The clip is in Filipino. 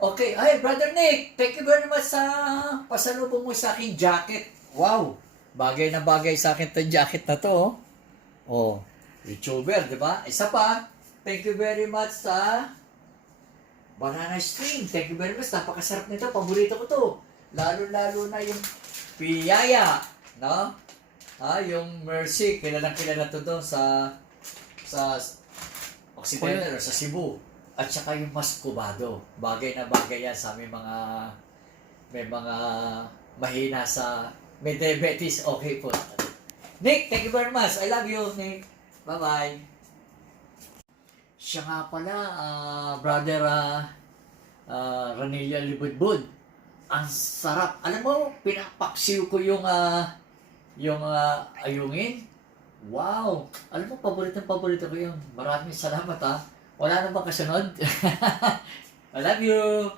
Okay, ay, Brother Nick, thank you very much sa pasalubong mo sa aking jacket. Wow, bagay na bagay sa akin itong jacket na to. Oh, YouTuber, di ba? Isa pa, thank you very much sa banana string. Thank you very much, napakasarap nito, paborito ko to. Lalo-lalo na yung piyaya, no? Yung Mercy, kilalang kilala to doon sa Occidental or sa Cebu. At saka yung Mascobado. Bagay na bagay yan sa may mga mahina sa may diabetes. Okay po. Nick, thank you very much. I love you, Nick. Bye-bye. Siya nga pala, brother Ranilla Libudbud. Ang sarap. Alam mo, pinapaksiw ko yung ayungin. Wow! Alam mo, paborito ko yun. Maraming salamat ha. Wala na bang kasunod? I love you!